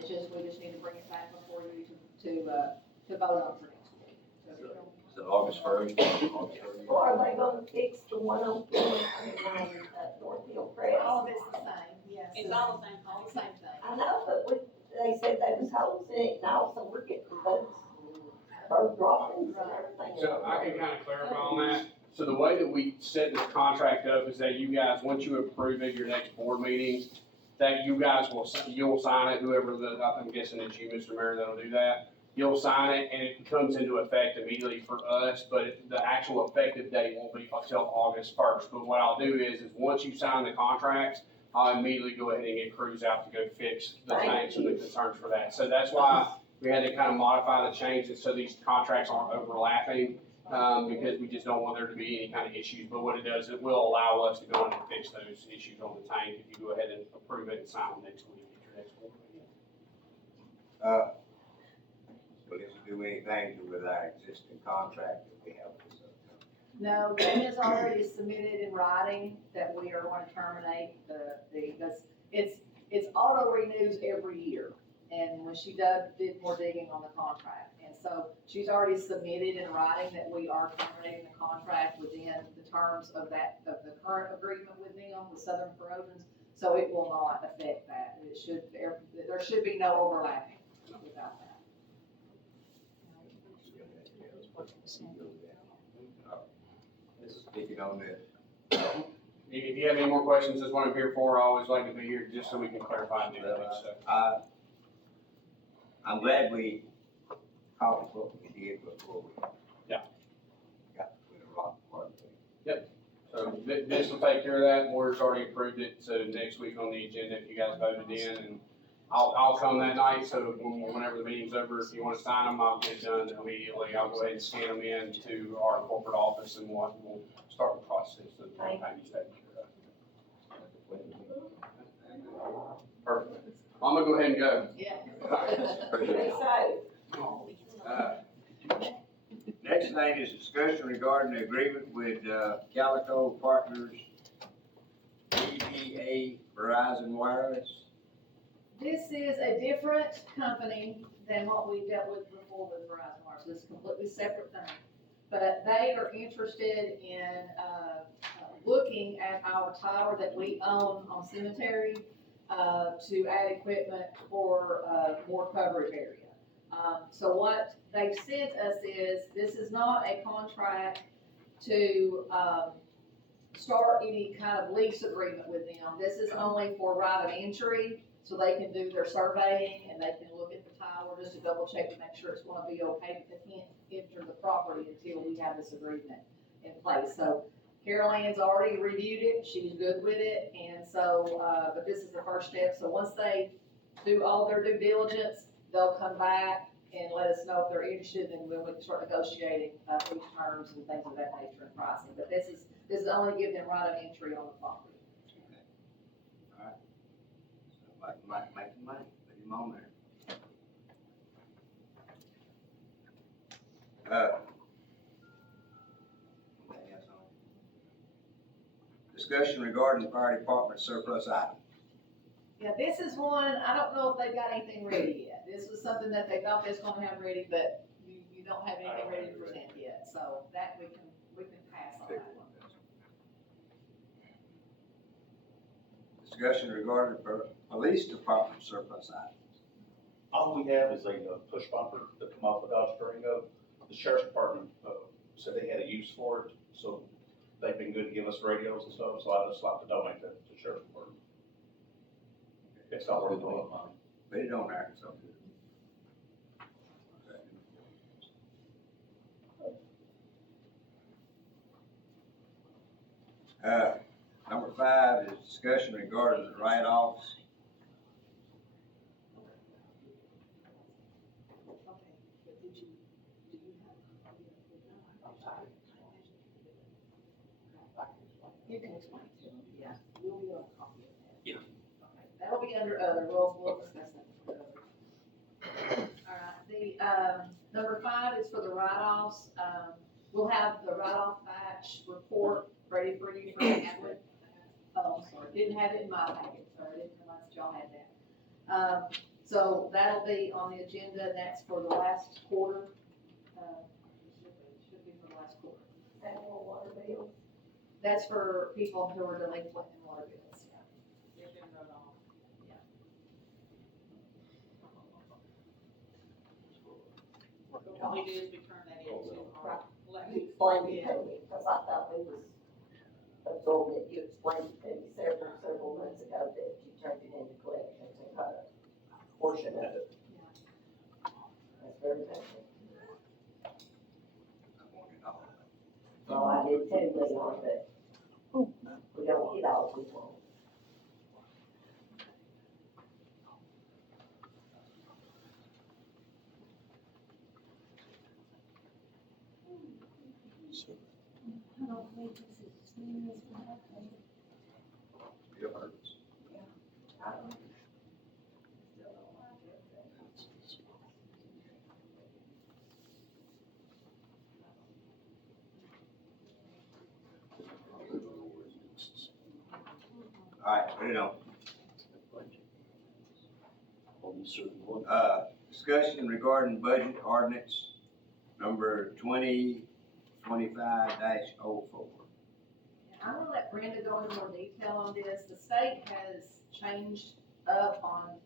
it's just, we just need to bring it back before you to vote on for next week. So August first, August first. Or are they gonna fix the one on, North Hill Crest? All of it's the same, yes. It's all the same. All the same thing. I know, but they said they was holes in it, and also we're getting those bird droppings and everything. So I can kind of clarify on that. So the way that we set this contract up is that you guys, once you approve it, your next board meeting, that you guys you'll sign it, whoever I'm guessing it's you, Mr. Mayor, that'll do that. You'll sign it and it comes into effect immediately for us, but the actual effective date won't be until August first. But what I'll do is once you sign the contracts, I'll immediately go ahead and get crews out to go fix the tanks and the concerns for that. So that's why we had to kind of modify the changes so these contracts aren't overlapping, because we just don't want there to be any kind of issues. But what it does, it will allow us to go in and fix those issues on the tank if you go ahead and approve it and sign it next week at your next board meeting. Will this do anything with our existing contract that we have with this other company? No, Jen has already submitted in writing that we are going to terminate because it's auto renews every year. And when she did more digging on the contract. And so she's already submitted in writing that we are terminating the contract within the terms of the current agreement with them, with Southern Corrosions. So it will not affect that. There should be no overlapping without that. Speaking on this, If you have any more questions, that's what I'm here for. I always like to be here just so we can clarify and do that. I'm glad we caught what we did before we Yeah. got with a rock part. So this will take care of that. Board's already approved it, so next week on the agenda, if you guys voted in, and I'll come that night, so whenever the meeting's over, if you wanna sign them, I'll get it done immediately. I'll go ahead and scan them in to our corporate office and we'll start the process of package taken care of. Perfect. I'm gonna go ahead and go. Yeah. Be safe. Next thing is discussion regarding the agreement with Calico Partners, EVA Verizon Wireless. This is a different company than what we dealt with before with Verizon Wireless. It's a completely separate thing. But they are interested in, looking at our tower that we own on Cemetery, to add equipment for, more coverage area. So what they've sent us is, this is not a contract to, start any kind of lease agreement with them. This is only for right of entry, so they can do their surveying and they can look at the tower just to double check to make sure it's gonna be okay to enter the property until we have this agreement in place. So Carol Ann's already reviewed it, she's good with it, and so, but this is the first step. So once they do all their due diligence, they'll come back and let us know if they're interested, and then we can start negotiating, these terms and things of that nature and pricing. But this is only to give them right of entry on the property. Alright. So make the money, put him on there. Anything else on it? Discussion regarding the fire department surplus items. Yeah, this is one, I don't know if they've got anything ready yet. This was something that they thought they was gonna have ready, but you don't have anything ready to present yet, so that we can pass on that one. Discussion regarding the police department surplus items. All we have is a push bumper that come off of Dodge Durango. The sheriff's department said they had a use for it, so they've been good to give us radios and stuff, so I just like to donate that to the sheriff's department. It's not worth a lot of money. Put it on there, so. Number 5 is discussion regarding the write-offs. You can explain to them, yeah. We'll be able to copy of that. Yeah. Okay, that'll be under other, we'll discuss that. Alright, the, number 5 is for the write-offs. We'll have the write-off batch report ready for you for next week. Oh, I'm sorry, didn't have it in my packet, sorry, didn't realize y'all had that. So that'll be on the agenda, that's for the last quarter. Should be for the last quarter. Annual water bills. That's for people who are delinquent in water bills, yeah. All we do is we turn that into our You collections. explained it to me, because I thought we was absorbing it, you explained it to me several months ago that you turned it into collections and cut a portion of it. That's very good. Well, I did too, Leon, but we don't get all we want. It hurts. All right, put it on. Discussion regarding budget ordinance number 2025-04. I'm gonna let Brenda go into more detail on this. The state has changed up on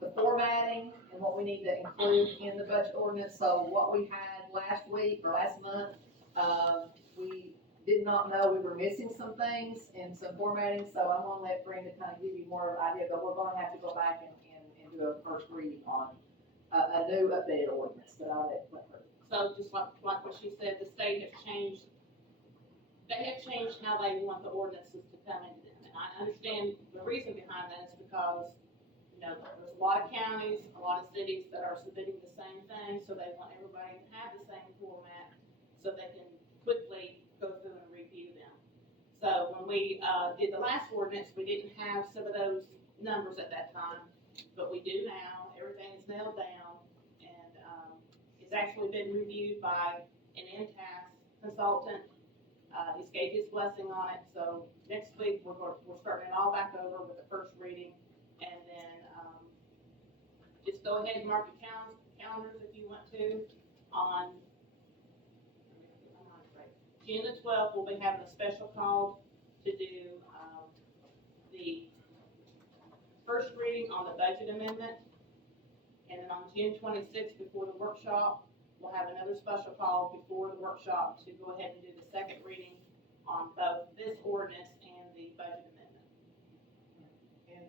the formatting and what we need to include in the budget ordinance. So what we had last week or last month, we did not know we were missing some things in some formatting. So I'm gonna let Brenda kind of give you more of an idea, but we're gonna have to go back and do a first reading on a new updated ordinance, but I'll let her. So just like what she said, the state has changed, they have changed how they want the ordinances to come into them. And I understand the reason behind that is because, you know, there's a lot of counties, a lot of cities that are submitting the same thing, so they want everybody to have the same format so they can quickly go through and review them. So when we, did the last ordinance, we didn't have some of those numbers at that time, but we do now. Everything is nailed down, and, it's actually been reviewed by an NTAS consultant. He's gave his blessing on it, so next week, we're starting it all back over with the first reading, and then, just go ahead and mark your calendars if you want to, on June the 12th, we'll be having a special call to do, the first reading on the budget amendment. And then on June 26th, before the workshop, we'll have another special call before the workshop to go ahead and do the second reading on both this ordinance and the budget amendment.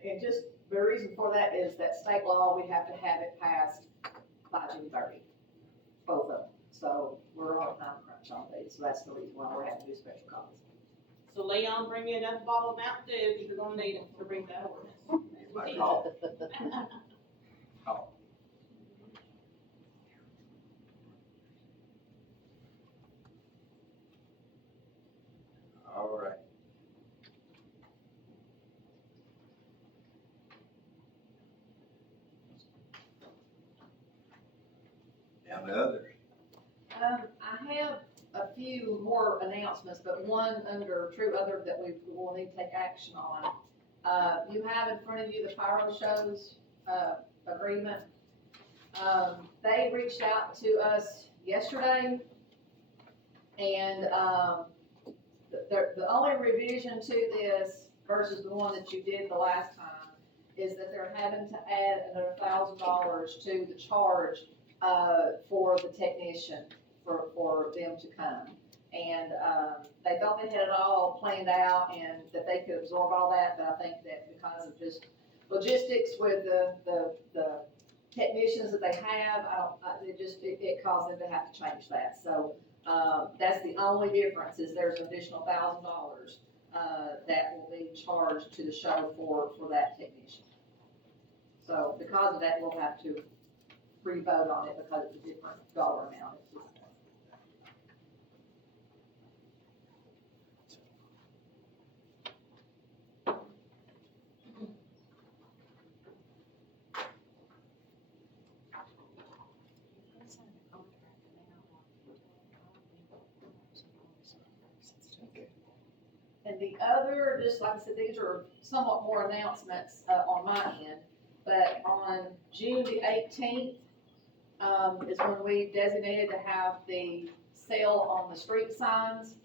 And just, the reason for that is that state law, we have to have it passed by June 30, both of them. So we're on a time crunch on these, so that's the reason why we're having to do special calls. So Leon, bring me another bottle of Mountain Dew, because you're gonna need them to read that ordinance. My call. Call. All right. Now the others. I have a few more announcements, but one under true other that we will need to take action on. You have in front of you the Pyro Shows, agreement. They reached out to us yesterday, and, the only revision to this versus the one that you did the last time is that they're having to add another $1,000 to the charge, for the technician, for them to come. And, they thought they had it all planned out and that they could absorb all that, but I think that because of just logistics with the technicians that they have, it caused them to have to change that. So, that's the only difference, is there's an additional $1,000, that will be charged to the show for that technician. So because of that, we'll have to re-vote on it because it's a different dollar amount at this point. And the other, just like I said, these are somewhat more announcements, on my end. but on June the 18th, is when we designated to have the sale on the street signs.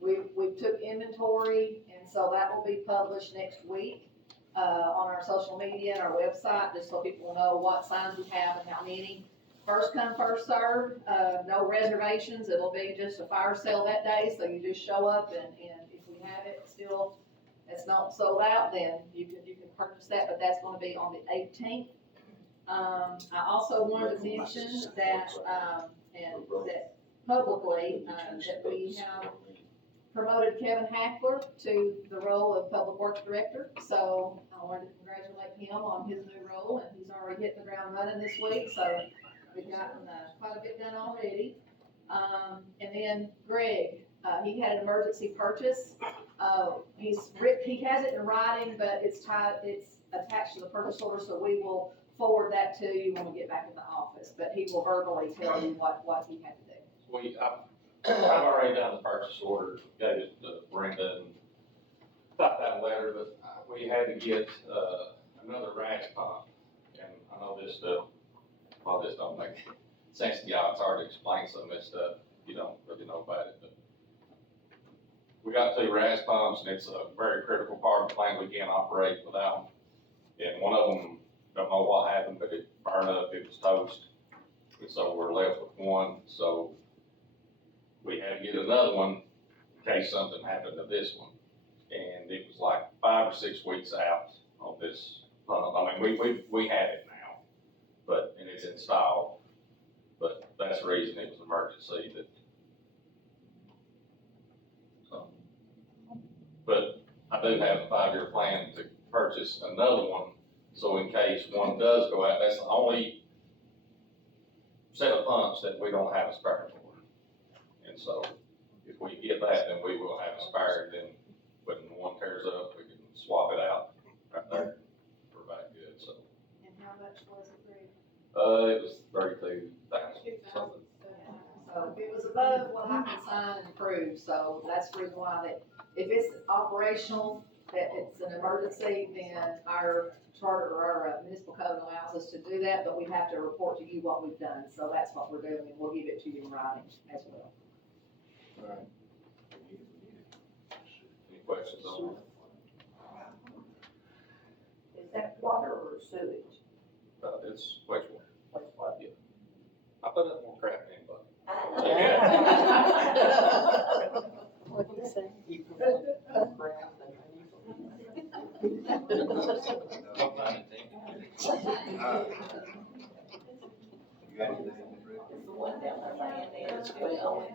We took inventory, and so that will be published next week, on our social media and our website, just so people know what signs we have and how many. First come, first served, no reservations, it'll be just a fire sale that day, so you just show up and if we have it still, it's not sold out, then you can purchase that, but that's gonna be on the 18th. I also wanted to mention that, and that publicly, that we have promoted Kevin Hackler to the role of Public Works Director. So I wanted to congratulate him on his new role, and he's already hit the ground running this week, so we've gotten quite a bit done already. And then Greg, he had an emergency purchase. He has it in writing, but it's attached to the purchase order, so we will forward that to you when we get back in the office. But he will verbally tell you what he had to do. I've already done the purchase order, gave it to Brenda and got that letter, but we had to get, another ratchet pump. And I know this stuff, well, this don't make sense to y'all, it's hard to explain some of this stuff, you don't really know about it, but we got 2 ratchet pumps, and it's a very critical part of the plant, we can't operate without them. And one of them, don't know what happened, but it burned up, it was toast, and so we're left with one, so we had to get another one in case something happened to this one. And it was like 5 or 6 weeks out on this pump. I mean, we had it now, and it's installed. But that's the reason it was an emergency that. But I do have a 5-year plan to purchase another one. So in case one does go out, that's the only set of pumps that we don't have a spare for. And so, if we get that, then we will have a spare, then when one tears up, we can swap it out right there. We're back good, so. And how much was it, Greg? It was 32,000 something. So if it was above what I can sign and approve, so that's the reason why that, if it's operational, that it's an emergency, then our charter or our municipal code allows us to do that, but we have to report to you what we've done, so that's what we're doing, and we'll give it to you in writing as well. Any questions on Is that water or sewage? that? It's wastewater. Yeah. I put up more crap than anybody. What do you say? You got anything, Ms. Rick? It's the one down there laying there as well.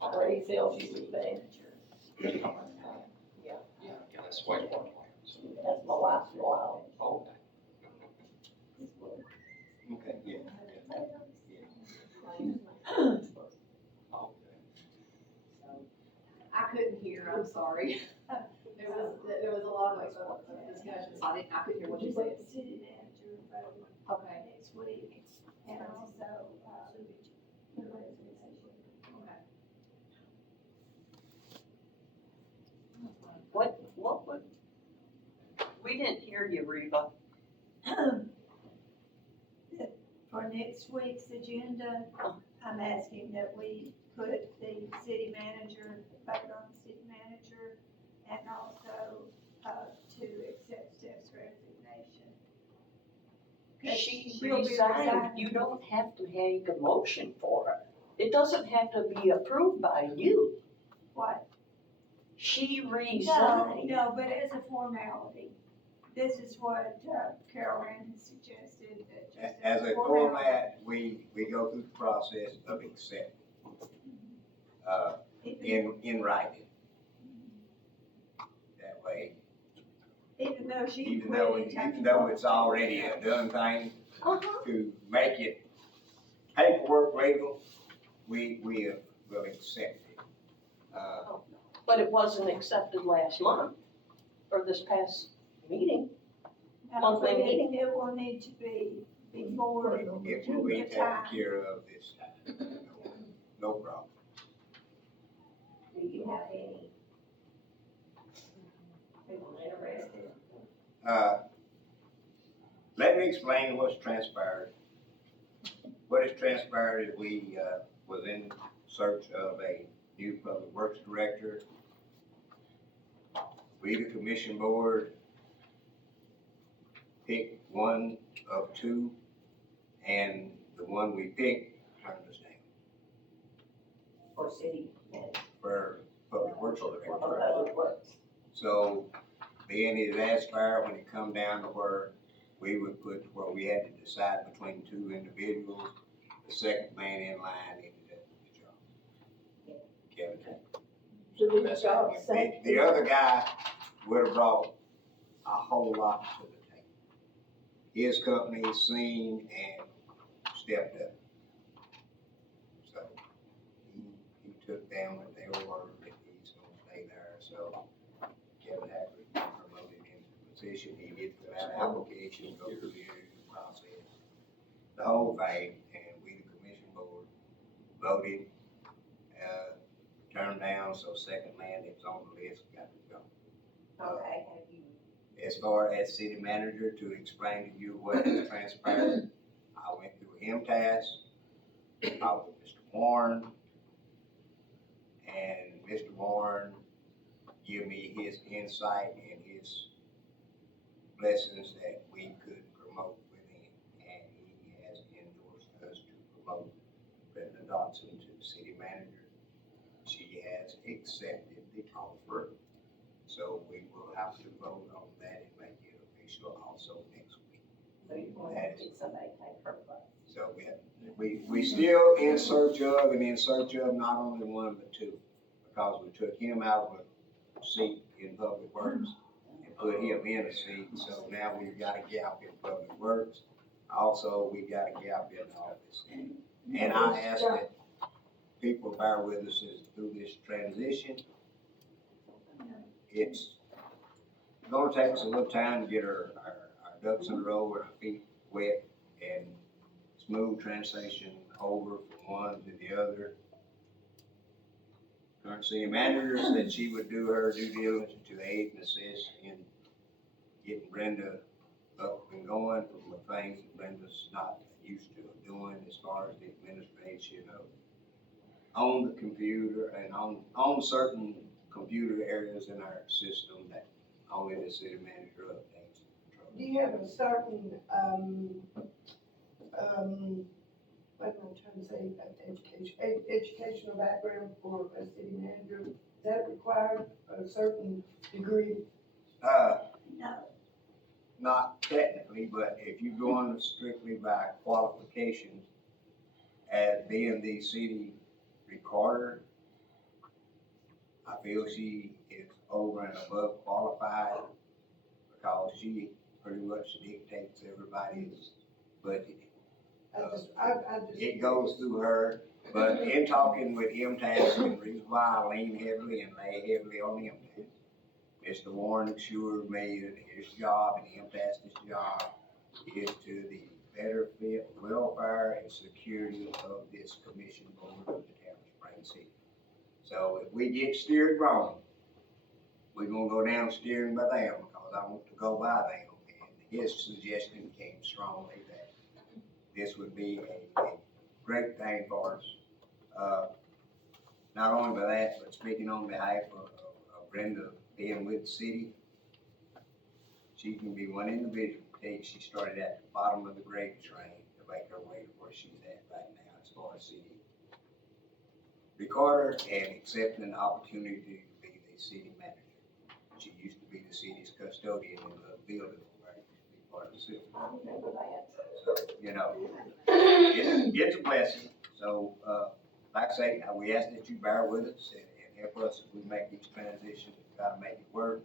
Already tells you the manager. Yeah, that's wastewater plant. That's my wife's law. Oh, Okay, yeah. I couldn't hear, I'm sorry. There was a lot of discussion, so I couldn't hear what you said. City manager vote Okay, next week, and also, the resignation. okay. What would, we didn't hear you, Reba. For next week's agenda, I'm asking that we put the city manager, vote on the city manager, and also, to accept Steph's resignation. 'Cause She she'll be resigned, resigning. you don't have to make a motion for her. It doesn't have to be approved by you. What? She No, resigned. no, but as a formality, this is what Carol Ann has suggested, that just As a format, we go through the process of accepting, in writing. That way, Even though she even quit. though it's already a done thing, Uh-huh. to make it paperwork legal, we will accept it. But it wasn't accepted last month, or this past meeting. monthly meeting. It will need to be before It will be the taken time. care of this time. No problem. Do you have any people interested? Let me explain what's transpired. What has transpired is we, was in search of a new public works director. We, the commission board, picked one of two, and the one we picked turned us down For city manager, for public works for director. public works. So, being it aspired, when it come down to where we would put, where we had to decide between two individuals, the second man in line ended up with the job. Kevin Taylor. So That's these jobs, how the other guy would have brought a whole lot to the table. His company seen and stepped up. So, he took down what they ordered, and he's gonna stay there, so Kevin Hackett promoted him to the position. He did fill out an application, go through the interview process, the whole thing, and we, the commission board, voted, turned down, so second man that was on the list got to go. Okay, have you, As far as city manager, to explain to you what has transpired, I went through MTS, talked with Mr. Warren, and Mr. Warren gave me his insight and his blessings that we could promote within, and he has endorsed us to promote Brenda Dodson to city manager. She has accepted the offer, so we will have to vote on that and make it official also next week. so you're going to get somebody to take her place? So we still in search of, and in search of not only one but two, because we took him out of a seat in public works and put him in a seat, so now we've got a gap in public works. Also, we got a gap in office. And I ask that people bear with us as through this transition. It's gonna take us a little time to get our ducks in a row and our feet wet and smooth transition over from one to the other. Current city manager said she would do her due diligence to aid and assist in getting Brenda up and going from the things that Brenda's not used to doing as far as the administration of on the computer and on certain computer areas in our system that only the city manager updates and Do you have a certain, what am I trying to say, educational background for a city manager? Is that required, a certain degree? No, Not technically, but if you go on strictly by qualifications, as being the city recorder, I feel she is over and above qualified because she pretty much dictates everybody's budget. I just. It goes through her, but in talking with MTS, and the reason why I lean heavily and lay heavily on MTS, Mr. Warren assured me that his job and MTS's job is to the benefit, welfare, and security of this commission board of the town of Spring City. So if we get steered wrong, we're gonna go down steering by them, because I want to go by them. And his suggestion came strongly that this would be a great thing for us. Not only by that, but speaking on behalf of Brenda being with the city, she can be one individual. She started at the bottom of the gravy train to make her way to where she's at right now as far as city recorder and accepting the opportunity to be the city manager. She used to be the city's custodian in the building where it used to be part of the city. I remember that. So, it's a blessing. So, like I say, we ask that you bear with us and help us as we make these transitions, try to make it work.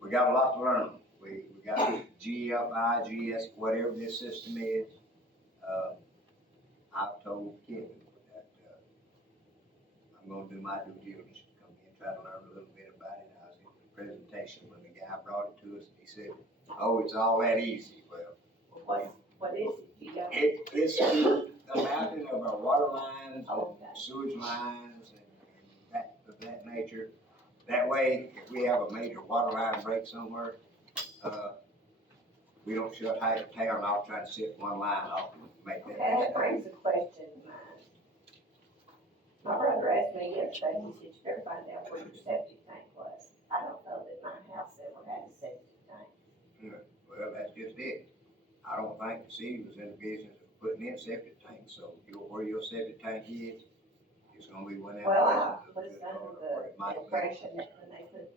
We got a lot to learn. We got GFI, GS, whatever this system is. I've told Kevin that, I'm gonna do my due diligence to come in, try to learn a little bit about it. I was in the presentation when the guy brought it to us, and he said, oh, it's all that easy. Well, What is it? You don't. it's the mapping of our water lines, Okay. sewage lines, and that of that nature. That way, if we have a major water line break somewhere, we don't shut half the town off trying to sit one line off and make that. Okay, that brings a question to mind. My brother asked me yesterday, he said, you better find out where your septic tank was. I don't know that my house ever had a septic tank. Well, that's just it. I don't think the city was in the business of putting in septic tanks, so where your septic tank is, it's gonna be one of them. Well, I places was that- under where it might the be. impression that when they put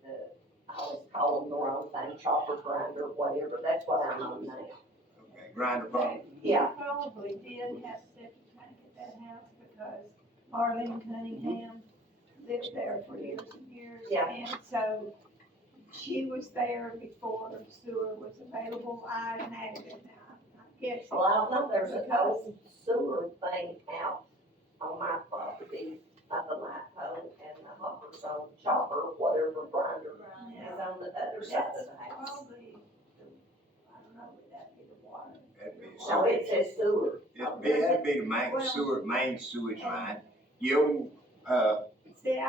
I always call them the wrong thing, chopper grinder, whatever, that's what I'm on now. Okay, grinder pump. Yeah. Probably did have a septic tank at that house because Marlene Cunningham lived there for years and years. Yeah. And so she was there before sewer was available. I added it now, I guess. Well, I don't know, there's an old sewer thing out on my property, by the light pole and the hopper's on chopper, whatever grinder is on the other side of the house. Probably, I don't know, would that be the water? That'd be No, it says sewer. that'd be the main sewage line. You, See, I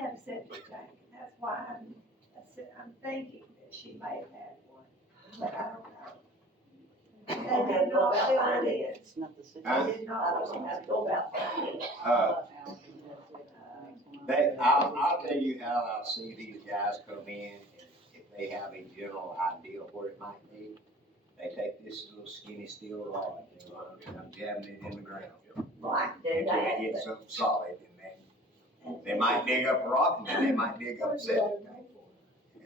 have a septic tank, and that's why I'm thinking that she may have had one, but I don't know. They did not fill it in. It's not the city. Huh? They did I not don't fill know it how to go about finding it. I'll tell you how I see these guys come in, if they have a general idea of where it might be. They take this little skinny steel rod, and I'm jamming it in the ground. Well, I can do Until they that, hit but something solid, and then they might dig up a rock, and then they might dig up a septic tank.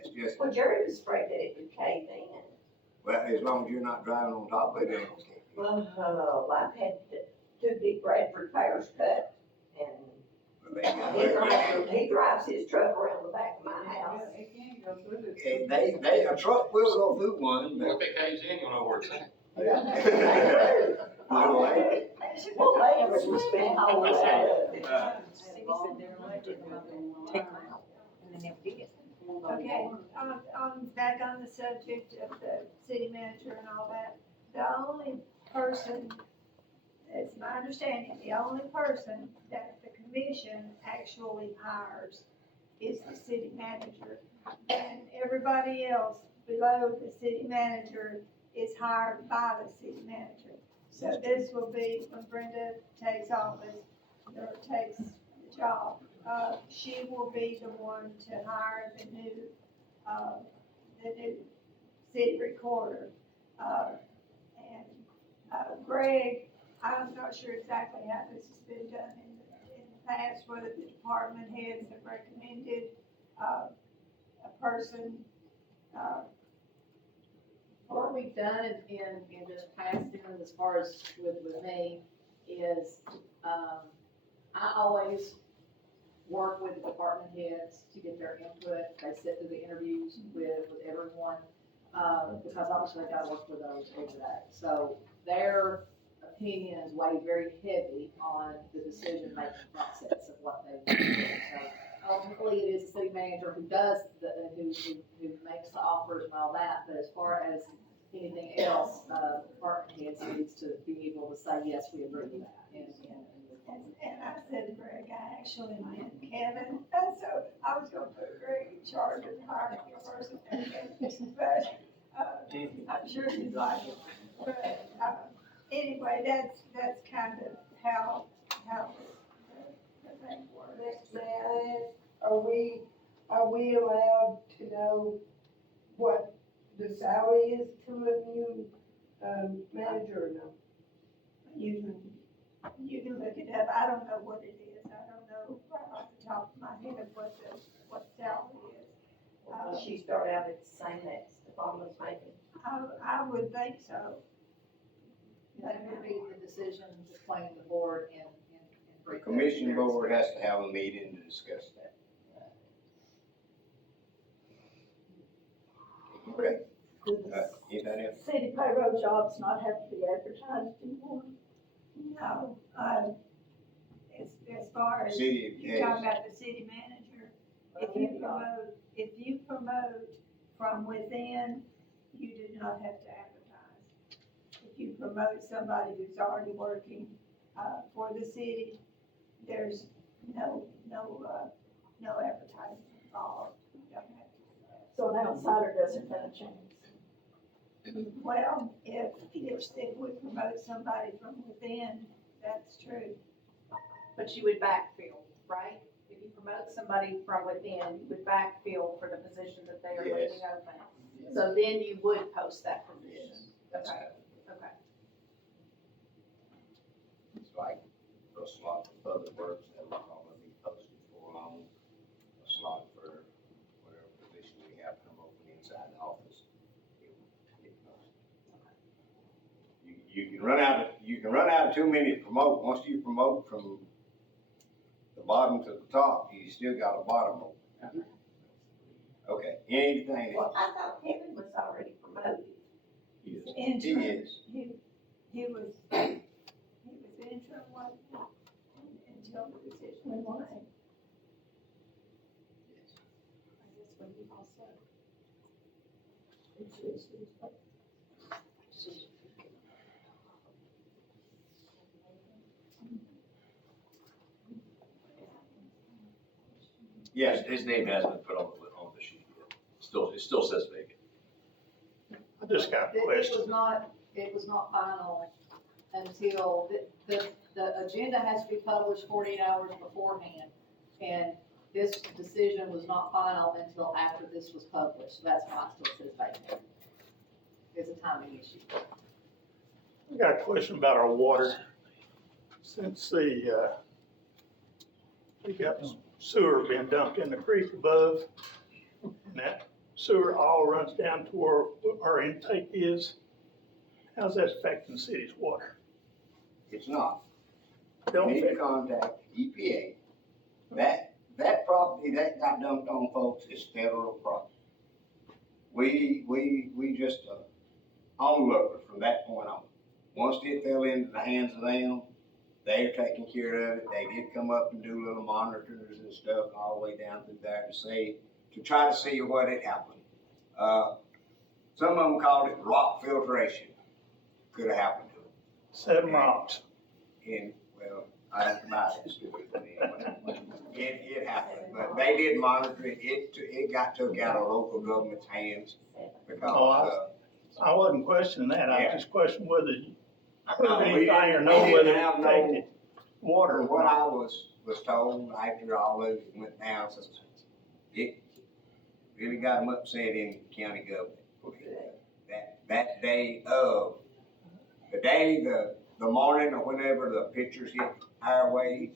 It's just, well, Jerry was afraid that it would cave in. well, as long as you're not driving on top of it, it won't kick you. Well, I've had two big Bradford pears cut, and he drives his truck around the back of my house. And a truck will go through one, Well, but. if it caves in, you'll know where it's at. Little lady. Well, they ever just been whole Okay, back on the subject of the city manager and all that, the only person, it's my understanding, the only person that the commission actually hires is the city manager. And everybody else below the city manager is hired by the city manager. So this will be when Brenda takes office, or takes the job, she will be the one to hire the new city recorder. Greg, I'm not sure exactly how this has been done in the past, whether the department heads have recommended, a person, What we've done in just past years, as far as with me, is, I always work with the department heads to get their input. They sit through the interviews with everyone, because obviously they gotta work with those every day. So their opinion is weighed very heavy on the decision-making process of what they do. So ultimately, it is the city manager who does who makes the offers and all that, but as far as anything else, department heads needs to be able to say, yes, we agree with that, and I said, Greg, I actually meant Kevin, so I was gonna put Greg in charge of hiring a person, but, I'm sure he'd like it. But, anyway, that's kind of how the thing works. May I ask, are we allowed to know what the salary is to a new, manager or no? You can look it up, I don't know what it is, I don't know right off the top of my head what salary is. She started out at the same that Stefan was making. I would think so. that would be the decision between the board and. The commission board has to have a meeting to discuss that. Okay, anything else? City payroll jobs not have to be advertised anymore? No, as far as, City, you're talking about the city manager, if you promote from within, you do not have to advertise. If you promote somebody who's already working, for the city, there's no advertising. involved. Don't have So an outsider doesn't kind of change. to- Well, if we promote somebody from within, that's true. But you would backfill, right? If you promote somebody from within, you would backfill for the position that they are Yes. leaving open. So then you would post that position. That's Okay, it. okay. It's like a slot for public works that will probably be posted for long, a slot for whatever position we have come open inside the office. It will get posted. You can run out of too many to promote. Once you promote from the bottom to the top, you still got a bottom open. Okay, anything Well, else? I thought Kevin was already promoted. He Interim. is. He was interim, wasn't he? Until the decision was made. That's what you all said. Yes, his name has been put on the sheet yet. It still says vacant. I just got a It question. was not final until, the agenda has to be published 48 hours beforehand. And this decision was not final until after this was published, so that's why it still says vacant. It's a timing issue. I got a question about our water. Since we got sewer being dumped in the creek above, and that sewer all runs down to where our intake is, how's that affecting the city's water? It's not. You Don't need to affect, contact EPA. That property that got dumped on folks is federal property. We just, onlooker from that point on. Once it fell into the hands of them, they're taking care of it. They did come up and do little monitors and stuff all the way down through there to try to see what had happened. Some of them called it rock filtration. Could have happened to them. 7 rocks. And, well, I don't buy that story, but anyway, it happened, but they did monitor it, it got took out of local government's hands because, I wasn't questioning that, I Yeah. just questioned whether you heard No, we anything or didn't- know we whether didn't it have no- affected water. from what I was told after all of it went down, so it really got them upset in county government. That day of, the morning or whenever the pictures hit highways,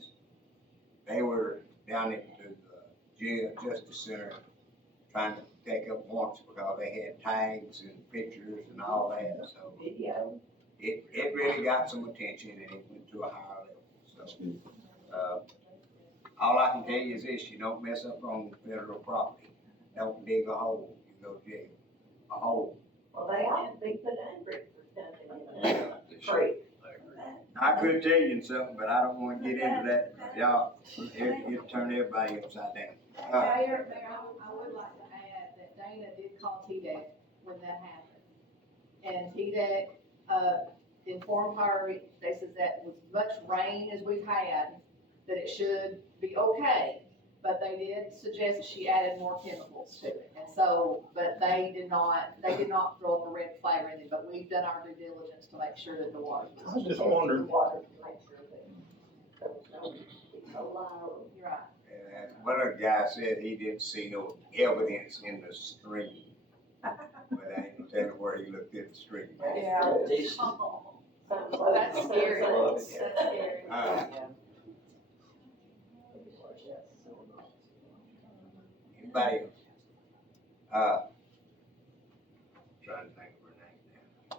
they were down at the jail justice center trying to take up warrants because they had tags and pictures and all that, so Video. it really got some attention and it went to a higher level, so. All I can tell you is this, you don't mess up on federal property. Don't dig a hole, you go to jail. A hole. Well, they ought to be put under it for dumping in the creek. I could tell you something, but I don't wanna get into that, 'cause y'all, it'll turn everybody upside down. Mayor, I would like to add that Dana did call TDEC when that happened. And TDEC, informed her, they said that with as much rain as we've had, that it should be okay. But they did suggest that she added more chemicals to it. And so, but they did not throw up a red flag or anything, but we've done our due diligence to make sure that the water I was. was just wondering, Water to make sure that there was no Ebola. You're right. And one of the guys said he didn't see no evidence in the stream. But I ain't gonna tell you where he looked at the stream. Yeah. Oh, That's scary. That's scary. Anybody else? Trying to think of her name now.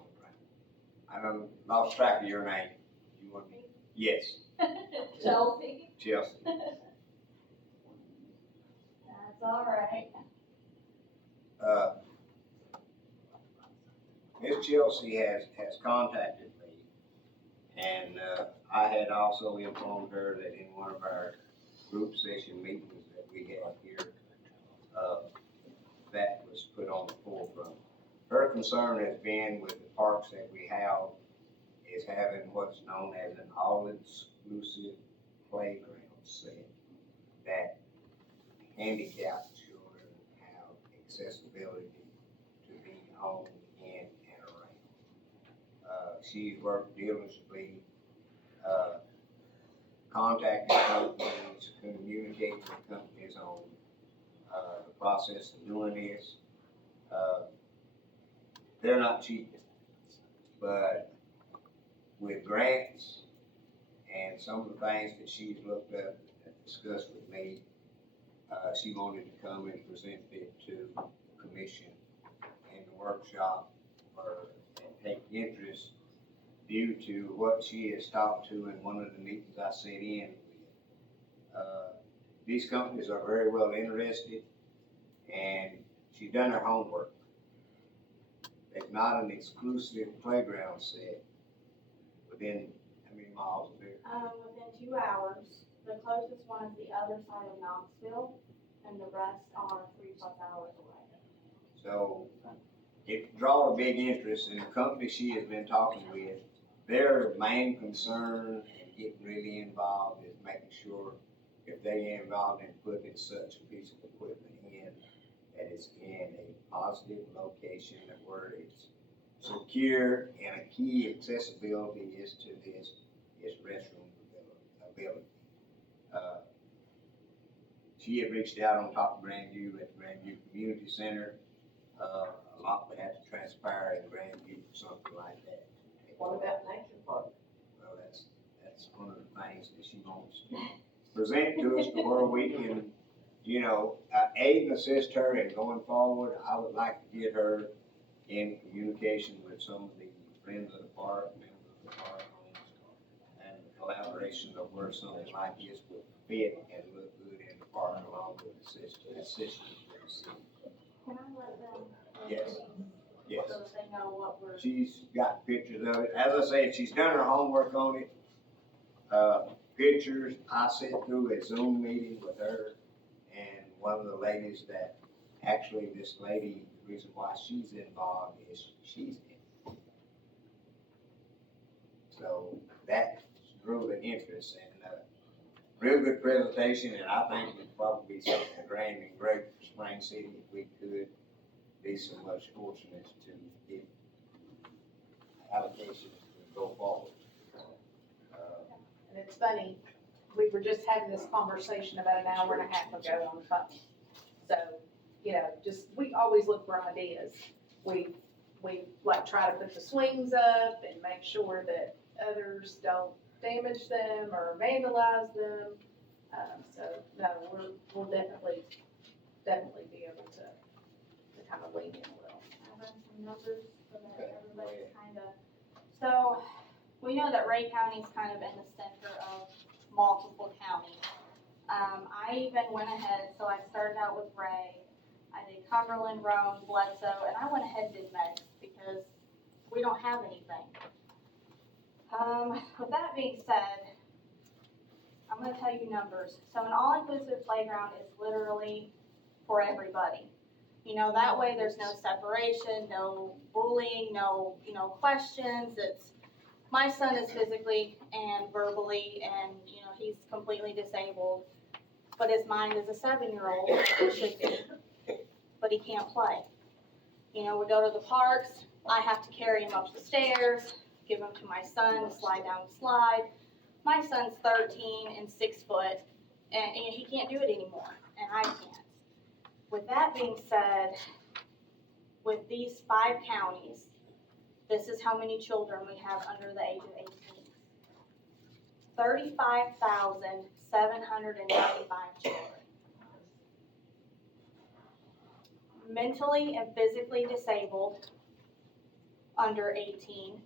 I done lost track of your name. You want me? Yes, Chelsea. Chelsea. That's all right. Miss Chelsea has contacted me, and, I had also informed her that in one of our group session meetings that we had here, that was put on the forefront. Her concern has been with the parks that we have, is having what's known as an all-inclusive playground set that handicapped children accessibility to be on, in, and around. She's worked diligently, contacting companies, communicating with companies on, the process of doing this. They're not cheap, but with grants and some of the things that she's looked up and discussed with me, she wanted to come and present it to the commission in the workshop and take interest due to what she has talked to in one of the meetings I sat in with. These companies are very well interested, and she's done her homework. It's not an exclusive playground set within, how many miles of here? Within 2 hours. The closest one is the other side of Knoxville, and the rest are 3+ hours away. So it draws a big interest, and the company she has been talking with, their main concern and getting really involved is making sure if they get involved in putting such a piece of equipment in, that it's in a positive location where it's secure, and a key accessibility is to this is restroom ability. She had reached out on top of Grandview at the Grandview Community Center. A lot would have to transpire in Grandview for something like that. What about Nature Park? Well, that's one of the things that she wants to present to us, to where we can, aid and assist her in going forward. I would like to get her in communication with some of the friends of the park, members of the park, and the collaboration of where something like this would fit and look good in the park, along with assistance. Can I let them? Yes. Yes. So that they know what we're. She's got pictures of it. As I said, she's done her homework on it. Pictures, I sat through a Zoom meeting with her and one of the ladies that, actually this lady, the reason why she's involved is she's in. So that drew the interest, and, real good presentation, and I think it'd probably be something grand and great for Spring City if we could be so much fortunate to get allocations to go forward. And it's funny, we were just having this conversation about an hour and a half ago on the phone. So, we always look for ideas. We try to put the swings up and make sure that others don't damage them or vandalize them. So, no, we'll definitely be able to kind of lean in a little. I run some numbers so that everybody's so we know that Ray County is kind of in the center of multiple counties. I even went ahead, so I started out with Ray, I did Cumberland, Roane, Bledsoe, and I went ahead and did Metz because we don't have anything. With that being said, I'm gonna tell you numbers. So an all-inclusive playground is literally for everybody. That way there's no separation, no bullying, no, questions. My son is physically and verbally, and, he's completely disabled, but his mind is a 7-year-old, it should be, but he can't play. We go to the parks, I have to carry him up the stairs, give him to my son to slide down the slide. My son's 13 and 6 foot, and he can't do it anymore, and I can't. With that being said, with these 5 counties, this is how many children we have under the age of 18. 35,795 children. Mentally and physically disabled, under 18,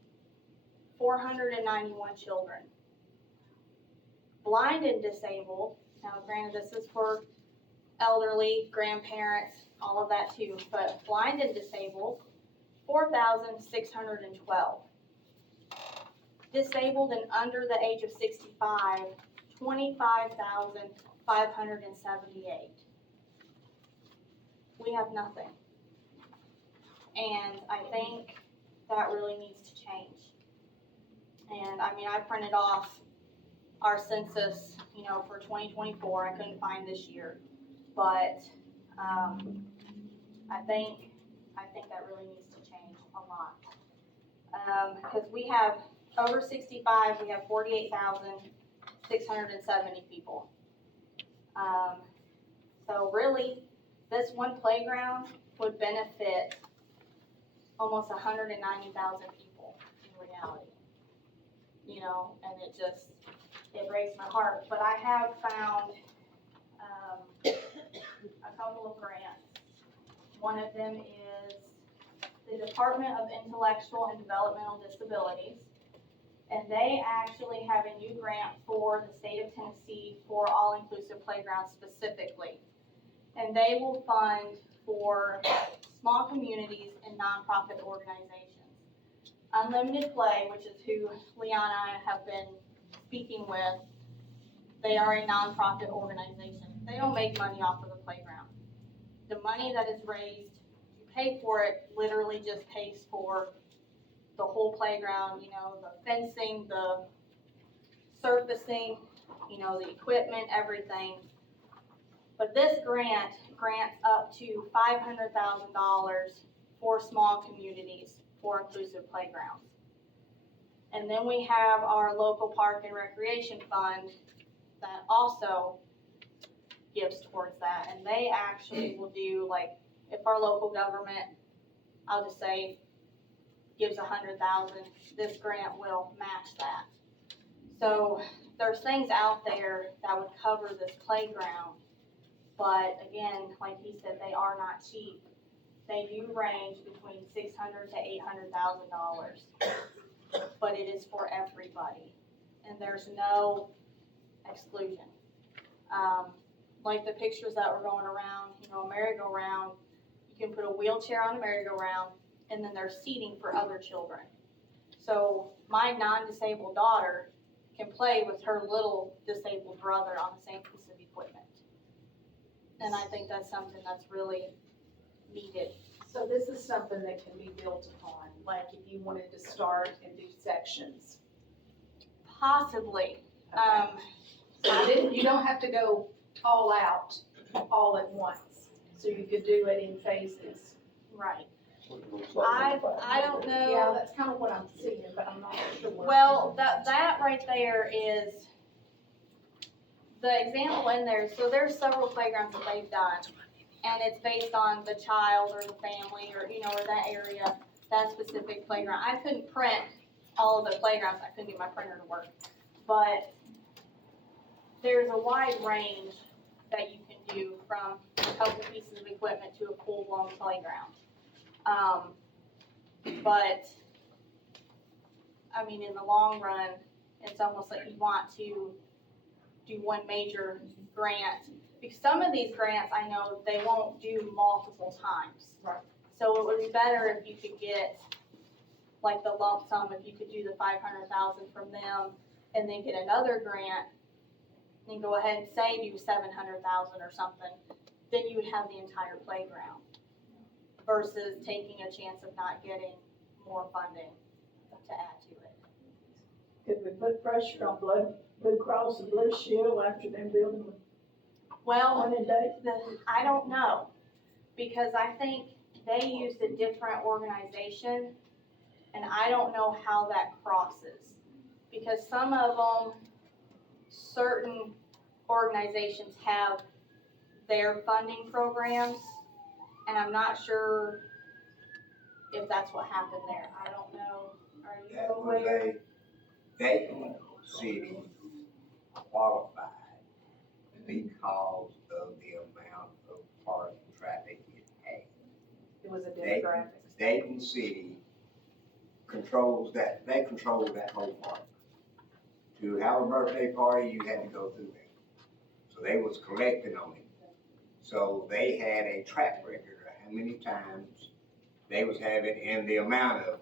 491 children. Blind and disabled, now granted this is for elderly, grandparents, all of that too, but blind and disabled, 4,612. Disabled and under the age of 65, 25,578. We have nothing. And I think that really needs to change. And I printed off our census, for 2024. I couldn't find this year. But I think that really needs to change a lot. Cause we have over 65, we have 48,670 people. So really, this one playground would benefit almost 190,000 people in reality. You know, and it breaks my heart, but I have found, a couple of grants. One of them is the Department of Intellectual and Developmental Disabilities. And they actually have a new grant for the state of Tennessee for all-inclusive playgrounds specifically. And they will fund for small communities and nonprofit organizations. Unlimited Play, which is who Leon and I have been speaking with, they are a nonprofit organization. They don't make money off of the playground. The money that is raised to pay for it literally just pays for the whole playground, you know, the fencing, the surfacing, you know, the equipment, everything. But this grants up to $500,000 for small communities for inclusive playgrounds. And then we have our local park and recreation fund that also gives towards that. And they actually will do, like, if our local government, I'll just say, gives $100,000, this grant will match that. So there's things out there that would cover this playground, but again, like he said, they are not cheap. They do range between $600,000 to $800,000, but it is for everybody, and there's no exclusion. Like the pictures that were going around, you know, a merry-go-round, you can put a wheelchair on a merry-go-round, and then there's seating for other children. So my non-disabled daughter can play with her little disabled brother on the same piece of equipment. And I think that's something that's really needed. So this is something that can be built upon, like if you wanted to start and do sections. Possibly. So you don't have to go all out, all at once. So you could do it in phases. Right. I don't know. Yeah, that's kind of what I'm seeing, but I'm not sure. Well, that right there is the example in there. So there's several playgrounds that they've done, and it's based on the child or the family or, you know, or that area, that specific playground. I couldn't print all of the playgrounds. I couldn't get my printer to work. But there's a wide range that you can do from a couple pieces of equipment to a full-blown playground. But, I mean, in the long run, it's almost like you want to do one major grant. Because some of these grants, I know, they won't do multiple times. Right. So it would be better if you could get, like, the lump sum, if you could do the $500,000 from them, and then get another grant, and go ahead and say do $700,000 or something, then you would have the entire playground. Versus taking a chance of not getting more funding to add to it. Could we put pressure on Blue Cross and Blue Shield after them building Well, one a day? I don't know, because I think they used a different organization, and I don't know how that crosses. Because some of them, certain organizations have their funding programs, and I'm not sure if that's what happened there. I don't know. Are you That was aware? Dayton City qualified because of the amount of parking traffic it had. It was a Dayton- demographics. Dayton City controls that, they control that whole park. To have a birthday party, you had to go through there. So they was collecting on it. So they had a track record of how many times they was having, and the amount of,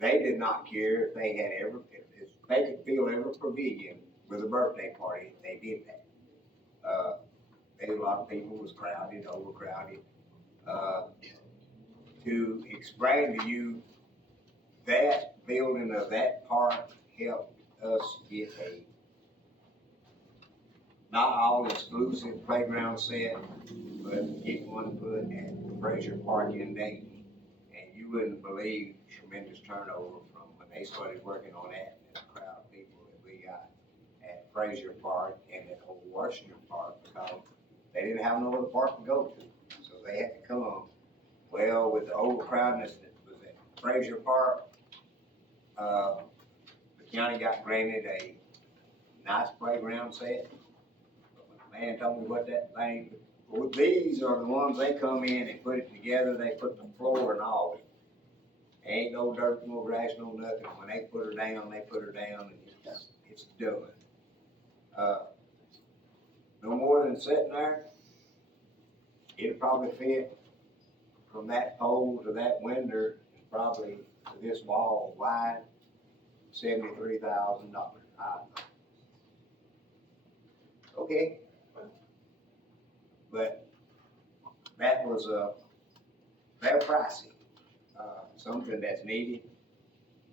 they did not care if they had ever, if they could fill every pavilion with a birthday party, if they did that. A lot of people was crowded, overcrowded. To explain to you, that building of that park helped us get a not all exclusive playground set, but get one put at Frazier Park in Dayton. And you wouldn't believe tremendous turnover from when they started working on that, and the crowd of people that we got at Frazier Park and at Old Washington Park, because they didn't have no other park to go to. So they had to come. Well, with the overcrowdedness that was at Frazier Park, the county got granted a nice playground set. But when the man told me what that thing, well, these are the ones they come in and put it together, they put the floor and all. Ain't no dirt, no grass, no nothing. When they put her down, they put her down and it's done. No more than sitting there, it'll probably fit from that pole to that window, probably to this wall wide, $73,000. Okay. But that was, very pricey, something that's needed.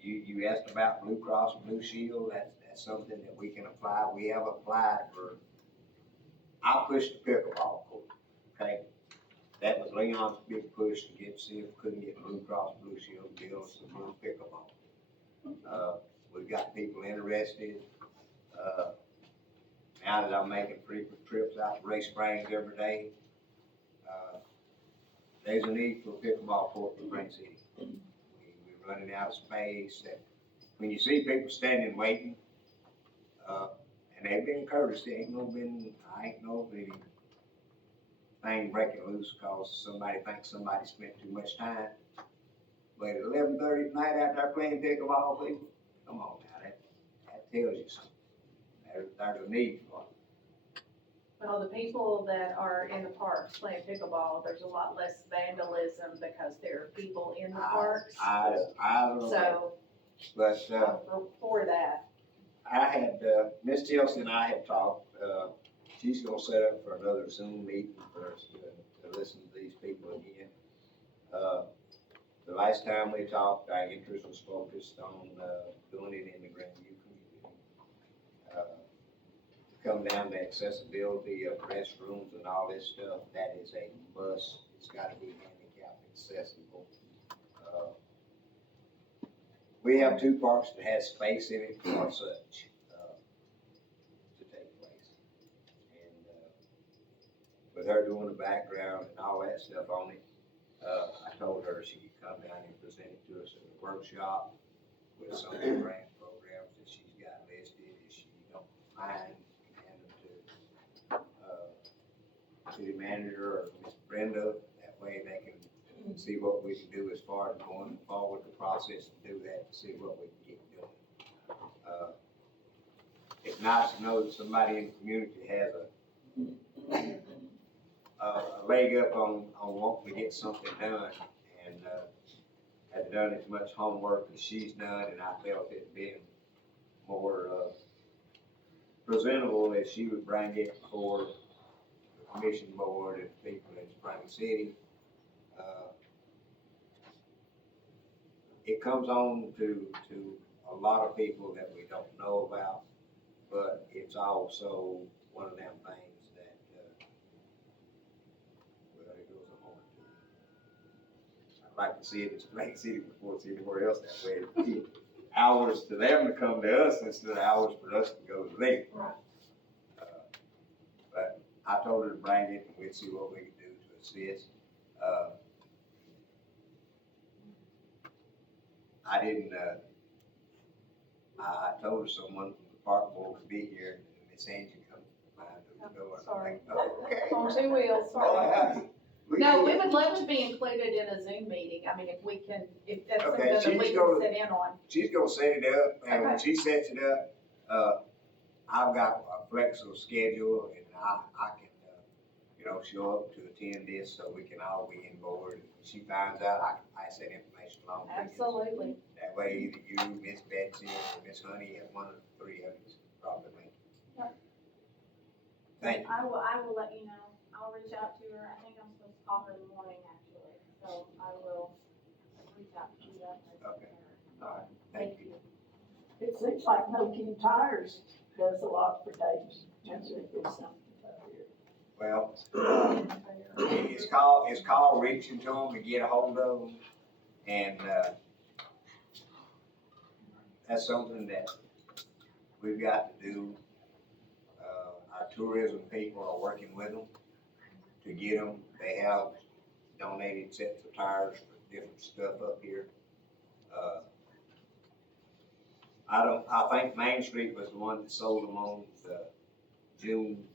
You asked about Blue Cross Blue Shield, that's something that we can apply. We have applied for, I pushed the pickleball court, okay? That was Leon's big push to see if we couldn't get Blue Cross Blue Shield to build some blue pickleball. We've got people interested. Now that I'm making frequent trips out to Ray Springs every day, there's a need for a pickleball court in Grant City. We're running out of space. And when you see people standing waiting, and they've been courteous, I ain't know of anything breaking loose because somebody thinks somebody spent too much time. But at 11:30 at night after they're playing pickleball, people, come on now, that tells you something. There's a need for it. Well, the people that are in the parks playing pickleball, there's a lot less vandalism because there are people in the parks. I don't know. So, But, for that, I had, Miss Tilson and I had talked, she's gonna set up for another Zoom meeting for us to listen to these people again. The last time we talked, our interest was focused on, doing it in the Grandview community. Come down to accessibility of restrooms and all this stuff, that is a must, it's gotta be handicap accessible. We have two parks that has space in it for such, to take place. And, with her doing the background and all that stuff on it, I told her she could come down and present it to us at a workshop with some of the grant programs that she's got listed, if she don't mind, hand them to, city manager or Miss Brenda, that way they can see what we can do as far as going forward the process to do that, to see what we can get doing. It's nice to know that somebody in the community has a leg up on wanting to get something done, and, has done as much homework as she's done, and I felt it being more, presentable if she would bring it before the commission board and people in Spring City. It comes on to a lot of people that we don't know about, but it's also one of them things that, well, it goes on to. I'd like to see it in Spring City before it's anywhere else that way. It'd be hours to them to come to us instead of hours for us to go to them. Right. But I told her to bring it and we'd see what we could do to assist. I didn't, I told her someone from the park board would be here, and Miss Angie come behind the door. Sorry. Okay. on two wheels, Oh, sorry. yeah. No, we would love to be included in a Zoom meeting. I mean, if we can, if that's Okay, something that we she's can gonna- sit in on. She's gonna set it up, and when Okay. she sets it up, I've got a flexible schedule, and I can, show up to attend this, so we can all be in board. When she finds out, I can pass that information along to you. Absolutely. That way, either you, Miss Betsy, or Miss Honey, and one of the three of us probably. Yep. Thank you. I will let you know. I'll reach out to her. I think I'm supposed to call her in the morning, actually. So I will reach out to you. Okay. All right, thank you. It seems like no kidding tires does a lot for Davis, and to do something about here. Well, it's called reaching to them to get a hold of them, and, that's something that we've got to do. Our tourism people are working with them to get them. They have donated sets of tires for different stuff up here. I think Main Street was the one that sold them on the June